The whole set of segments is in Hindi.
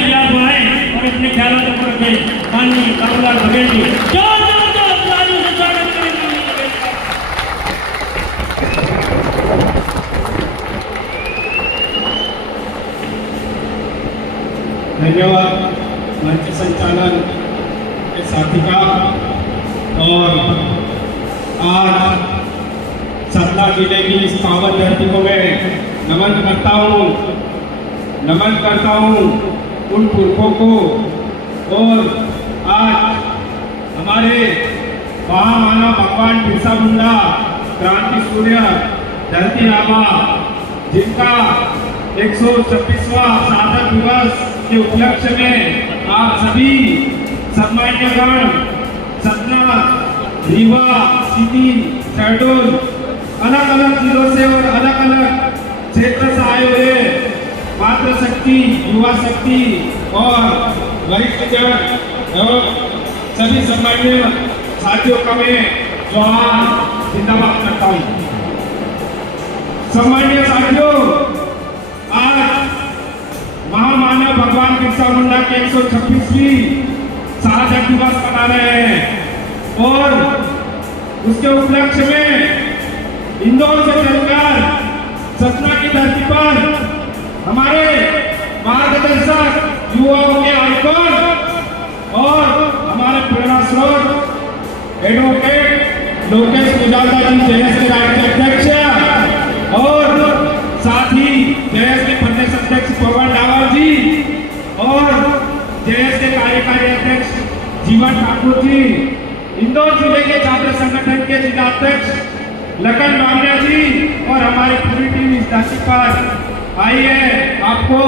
कि आप आए और अपने ख्यालों को रखें। माननीय कामलाल बघेल जी, तालियों से स्वागत करें माननीय बघेल का। धन्यवाद मंच संचालन के साथी का। और आज सतना जिले की इस पावन धरती को मैं नमन करता हूँ उन पुरखों को। और आज हमारे महामानव भगवान बिरसा मुंडा क्रांति सूर्य धरती आबा, जिनका 126वां साधक दिवस के उपलक्ष्य में आप सभी सम्मान्यगण सतना, रीवा, सीधी, शहडोल अलग अलग जिलों से और अलग अलग क्षेत्र से आए हुए मातृशक्ति, युवा शक्ति और वरिष्ठ जन एवं सभी सम्मान्य साथियों का मैं जोहार जिंदाबाद करता हूँ। सम्मान्य साथियों, आज महामानव भगवान बिरसा मुंडा के 126वीं शहादत दिवस मना रहे हैं और उसके उपलक्ष्य में इंदौर से चलकर सतना की धरती पर हमारे मार्गदर्शक, युवाओं के आइकॉन और हमारे प्रेरणा स्रोत एडवोकेट लोकेश गुजारदा जी, जेएस के राज्य अध्यक्ष और साथ ही जेएस के प्रदेश अध्यक्ष पवन डावर जी और जेएस के कार्यकारी अध्यक्ष जीवन ठाकुर जी, इंदौर जिले के छात्र संगठन के जिलाध्यक्ष लखन बामनिया जी और हमारी पूरी टीम इस धरती पर आई है। आपको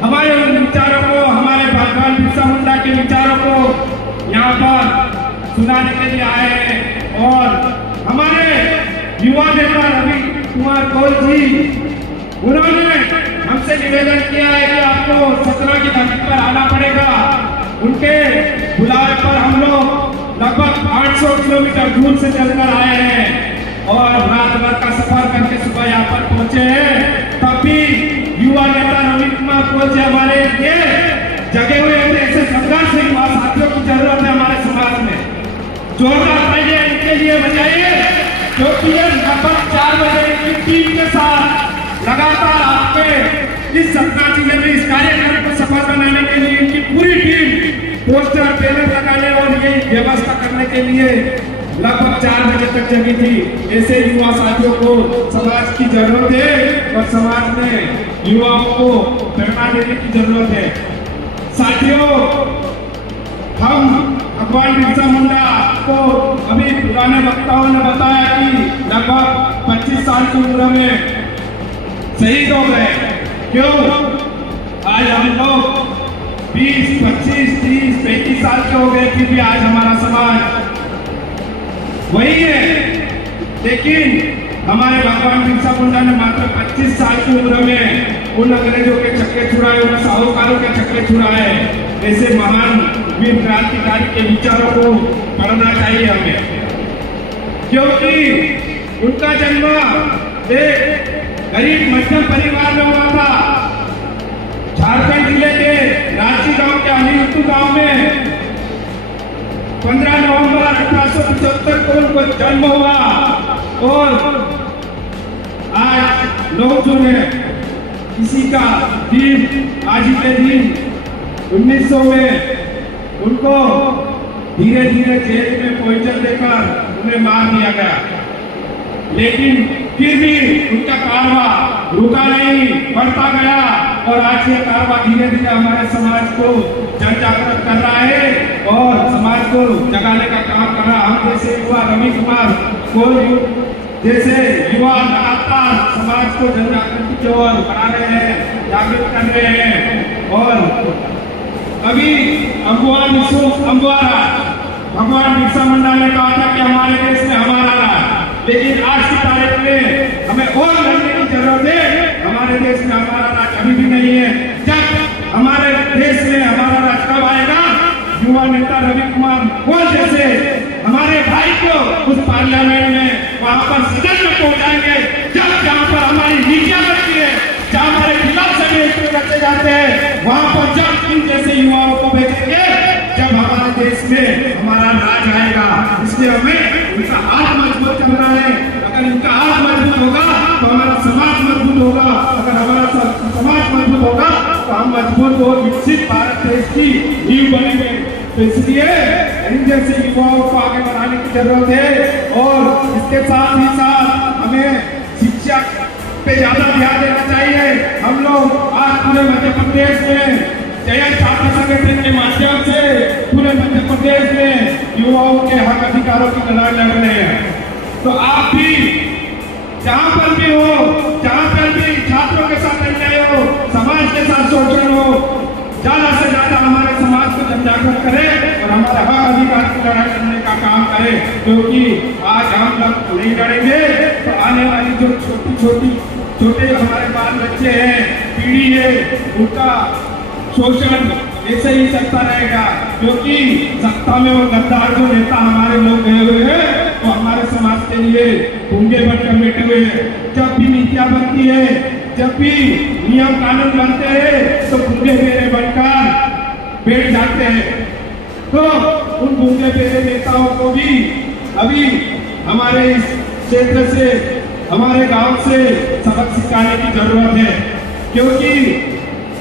हमारे विचारों को, हमारे भगवान बिरसा मुंडा के विचारों को यहाँ पर सुनाने के लिए आए हैं। और हमारे युवा नेता रवि कुमार कौल जी, उन्होंने हमसे निवेदन किया है कि आपको सतना की धरती पर आना पड़ेगा। उनके बुलावे पर हम लोग लगभग 800 किलोमीटर दूर से चलकर आए हैं और रात भर का सफर करके सुबह यहाँ पर पहुंचे हैं। तब भी युवा नेता रवि कुमार कौल जी हमारे लिए जगे हुए हैं। ऐसे संघर्षशील साथियों की जरूरत है हमारे समाज में। जोरदार तालियां इनके लिए बजाइए, क्योंकि ये लगभग 4 बजे की टीम के साथ लगातार आपके इस सतना जिले में इस कार्यक्रम को सफल बनाने के लिए इनकी पूरी टीम पोस्टर, बैनर लगाने और ये व्यवस्था करने के लिए लगभग 4 बजे तक जगी थी। ऐसे युवा साथियों को समाज की जरूरत है और समाज में युवाओं को प्रेरणा देने की जरूरत है। साथियों, हम भगवान बिरसा मुंडा को अभी पुराने वक्ताओं ने बताया कि लगभग 25 साल की उम्र में शहीद हो गए। क्यों? आज हम लोग 20, 25, 30, 35 साल के हो गए, फिर भी आज हमारा समाज वही है। लेकिन हमारे भगवान बिरसा मुंडा ने मात्र 25 साल की उम्र में उन अंग्रेजों के चक्के छुड़ाए, उन साहूकारों के चक्के छुड़ाए। ऐसे महान वीर क्रांतिकारी के विचारों को पढ़ना चाहिए हमें, क्योंकि उनका जन्म एक गरीब मध्यम परिवार में हुआ था। झारखंड जिले के रांची गांव के अनिरुद्धु गांव में 15 नवंबर 1875 को उनको जन्म हुआ और आज 9 जून है। इसी का दिन, आज ही के दिन 1900 में उनको धीरे धीरे जेल में पॉइजन देकर उन्हें मार दिया गया। लेकिन फिर भी उनका कारवा रुका नहीं, बढ़ता गया और आज ये कारवा धीरे धीरे हमारे समाज को जन जागृत कर रहा है और समाज को जगाने का काम कर रहा है। हम जैसे युवा रवि कुमार कौल जैसे युवा लगातार समाज को जन जागृति की ओर बढ़ा रहे हैं, जागृत कर रहे हैं। और अभी भगवान बिरसा मुंडा ने कहा था कि हमारे देश में हमारा राज, लेकिन आज की तारीख में हमें और लड़ने की जरूरत है। हमारे देश में हमारा राज अभी भी नहीं है। जब हमारे देश में हमारा राज कब आएगा? युवा नेता रवि कुमार कौल जैसे हमारे भाई को उस पार्लियामेंट में वहां पर सदन में पहुंचाएंगे, जहां पर हमारी नीतियां बनती है, जहां हमारे खिलाफ सभी रखे जाते हैं, वहां पर जब इन जैसे युवाओं को भेजेंगे जब हमारे देश में हमारा राज आएगा। इसलिए हमें उनका हाथ मजबूत करना है। अगर इनका हाथ मजबूत होगा तो हमारा समाज मजबूत होगा। अगर हमारा समाज मजबूत होगा तो हम मजबूत और विकसित भारत देश की नींव बनेंगे। तो इसलिए इन जैसे युवाओं को आगे बढ़ाने की जरूरत है और इसके साथ ही साथ हमें शिक्षा पे ज्यादा ध्यान देना चाहिए। हम लोग आज पूरे मध्य प्रदेश में जय छात्र संगठन के माध्यम से पूरे मध्य प्रदेश में युवाओं के हक अधिकारों की लड़ाई लड़ रहे हैं। तो आप भी जहाँ पर भी हो, जहाँ पर भी छात्रों के साथ अन्याय हो, समाज के साथ शोषण हो, ज्यादा से ज्यादा हमारे समाज को जन जागरूक करें और हमारे हक अधिकार की लड़ाई लड़ने का काम करें। क्योंकि आज हम लोग नहीं लड़ेंगे तो आने वाली जो छोटे हमारे बाल बच्चे हैं, पीढ़ी है, उनका शोषण ऐसे ही चलता रहेगा। क्योंकि सत्ता में वो गद्दार जो नेता हमारे लोग गए हुए हैं वो हमारे समाज के लिए गूंगे बनकर बैठे हुए हैं। जब भी नीतियां बनती है, जब भी नियम कानून बनते हैं तो गूंगे बेरे बनकर बैठ जाते हैं। तो उन गूंगे बेरे नेताओं को भी अभी हमारे इस क्षेत्र से, हमारे गांव से सबक सिखाने की जरूरत है। क्योंकि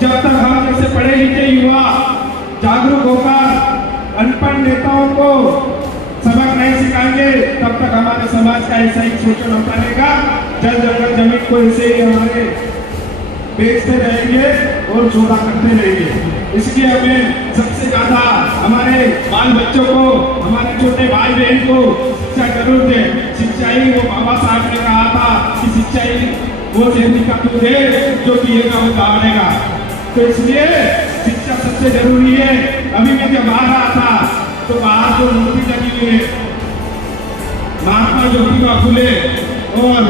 जब तक हम जैसे पढ़े लिखे युवा जागरूक होकर अनपढ़ नेताओं को सबक नहीं सिखाएंगे तब तक हमारे समाज का ऐसा ही शोषण होता रहेगा। जल जंगल जमीन को ऐसे ही हमारे बेचते रहेंगे और चोरा करते रहेंगे। इसलिए हमें सबसे ज्यादा हमारे बाल बच्चों को, हमारे छोटे भाई बहन को शिक्षा जरूर दे। शिक्षा ही, वो बाबा साहब ने कहा था कि शिक्षा ही वो सेवनी का दूध है जो पिएगा वो दौड़ेगा। तो इसलिए शिक्षा सबसे जरूरी है। अभी मैं जब बाहर रहा था तो बाहर जो मूर्ति लगी हुई है महात्मा ज्योतिबा फुले और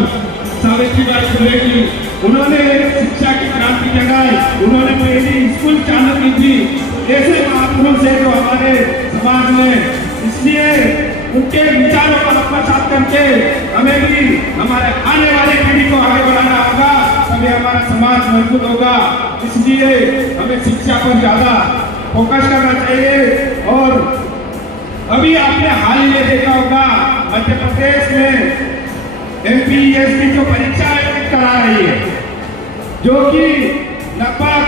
सावित्रीबाई फुले की, उन्होंने शिक्षा की क्रांति जगाई। उन्होंने पहली स्कूल चालू की थी। ऐसे महापुरुष है जो हमारे समाज में, इसलिए उनके विचारों को आत्मसात करके हमें भी हमारे आने वाली पीढ़ी को आगे बढ़ाना होगा, तभी हमारा समाज मजबूत होगा। इसलिए हमें शिक्षा पर ज्यादा फोकस करना चाहिए। और अभी आपने हाल ही में देखा होगा मध्य प्रदेश में MPSC जो परीक्षा आयोजित करा रही है, जो कि लगभग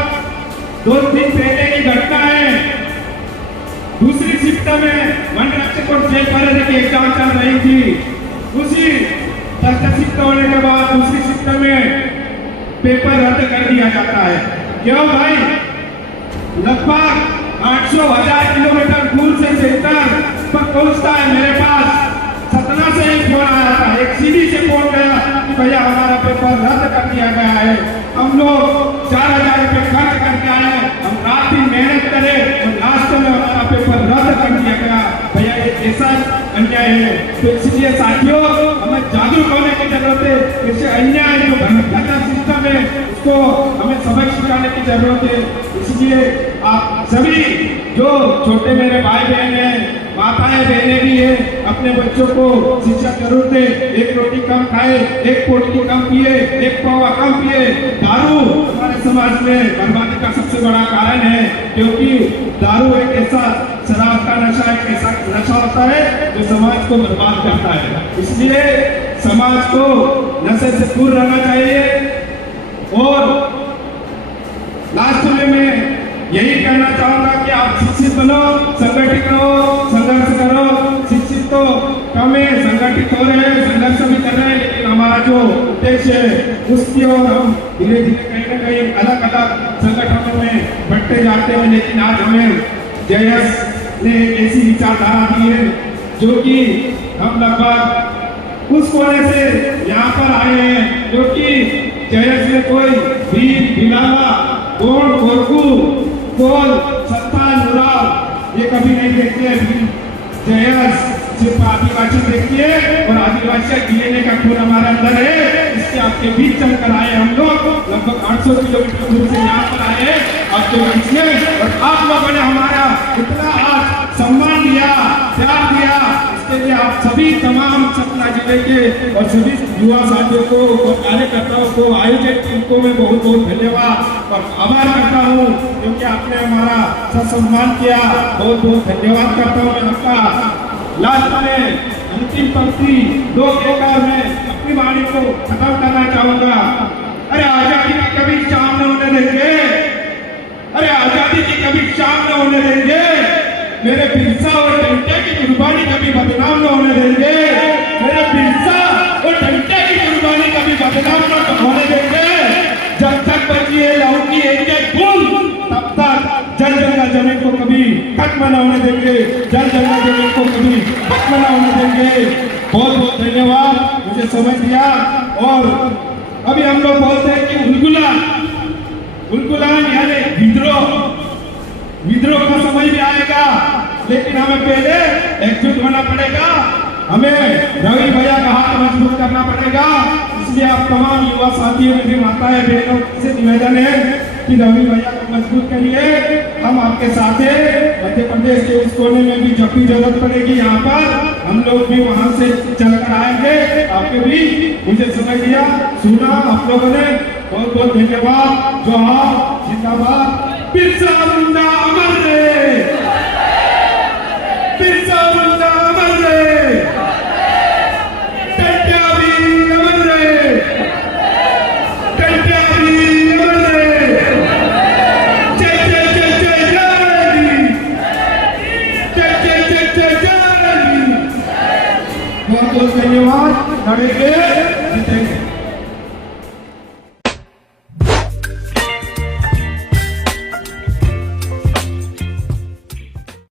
2 दिन पहले की घटना है। दूसरी शिफ्ट में वन रक्षक और जेल परिधि की एग्जाम चल रही थी। उसी फर्स्ट शिफ्ट होने के बाद दूसरी शिफ्ट में पेपर रद्द कर दिया जाता है। क्यों भाई? लगभग 800,000 किलोमीटर दूर से सेंटर पर पहुंचता है। मेरे पास सतना से एक फोन आया था, एक सीधी से फोन गया कि भैया हमारा पेपर रद्द कर दिया गया है। हम लोग 4,000 रुपये खर्च करके आए, हम रात दिन मेहनत करें और लास्ट में हमारा पेपर रद्द कर दिया गया। भैया ये कैसा अन्याय है? तो इसलिए साथियों हमें जागरूक होने की जरूरत है। इससे अन्याय जो भ्रष्टाचार सिस्टम है उसको हमें सबक सिखाने की जरूरत है। इसलिए आप सभी जो छोटे मेरे भाई बहन हैं, माताएं बहनें भी है, अपने बच्चों को शिक्षा जरूर दे। एक रोटी कम खाए, एक पोटली कम पिए, एक पौवा कम पिए। दारू हमारे समाज में बर्बादी का सबसे बड़ा कारण है। क्योंकि दारू एक ऐसा शराब का नशा, एक ऐसा नशा होता है जो समाज को बर्बाद करता है। इसलिए समाज को नशे से दूर रहना चाहिए। और लास्ट में मैं यही कहना चाहूंगा कि आप शिक्षित बनो, संगठित रहो, संघर्ष करो। शिक्षित तो कम है, संगठित हो रहे हैं, संघर्ष भी कर रहे हैं, लेकिन हमारा जो उद्देश्य है उसकी ओर हम धीरे धीरे कहीं न कहीं अलग अलग संगठनों में बढ़ते जाते हैं। लेकिन आज हमें JS ने ऐसी विचारधारा दी है जो कि हम लगभग उस कोने से यहाँ पर आए हैं, जो कि JS में कोई भीड़ भिलावा, गोड़ गोरखू, कोल, सत्ता, नुराव ये कभी नहीं देखते हैं। JS सिर्फ आदिवासी देखती है और आदिवासी DNA का खून हमारे अंदर है। इसके आपके बीच चलकर आए हम लोग, लगभग 800 किलोमीटर दूर से यहाँ पर आए आपके बीच में। और आप लोगों ने हमारा इतना आज सम्मान दिया, प्यार दिया, इसके लिए आप सभी तमाम सतना जिले इलाके के और सभी युवा साथियों को और कार्यकर्ताओं को, आयोजक टीम को मैं बहुत बहुत धन्यवाद और आभार करता हूँ, क्योंकि आपने हमारा सम्मान किया। बहुत बहुत धन्यवाद करता हूँ मैं आपका। लास्ट में अंतिम पंक्ति 2 एकड़ में अपनी वाणी को खत्म करना चाहूंगा। अरे आजादी की कभी शाम न होने देंगे, अरे आजादी की कभी शाम न होने देंगे, मेरे बिरसा और टंटे की कुर्बानी कभी बदनाम न होने देंगे, मेरे बिरसा और टंटे की कुर्बानी कभी बदनाम न होने देंगे। जब तक बची है लहू की एक बूंद, तब तक जल जंगल जमीन को कभी खत्म न होने देंगे, जल जंगल जमीन को कभी खत्म न होने देंगे। बहुत बहुत धन्यवाद मुझे समय दिया। और अभी हम लोग बोलते हैं कि उलगुलान यानी विद्रोह का समझ भी आएगा, लेकिन हमें पहले एकजुट होना पड़ेगा, हमें रवि भैया का हाथ मजबूत करना पड़ेगा। इसलिए आप तमाम युवा साथियों, मेरी माताएं बहनों से निवेदन है कि रवि भैया को मजबूत करिए, हम आपके साथ हैं। मध्य प्रदेश के उस कोने में भी जब भी जरूरत पड़ेगी यहाँ पर हम लोग भी वहाँ से चलकर आएंगे। आपके भी मुझे समय दिया, सुना आप लोगों ने, बहुत बहुत धन्यवाद। जोहार, जिंदाबाद। बिरसा मुंडा अमर रहे, बिरसा मुंडा अमर रहे, टंट्या भी अमर रहे, टंट्या भी अमर रहे। जय जय जय जय जय, जय जय जय जय जय। बहुत बहुत धन्यवाद। लड़ेंगे, जीतेंगे।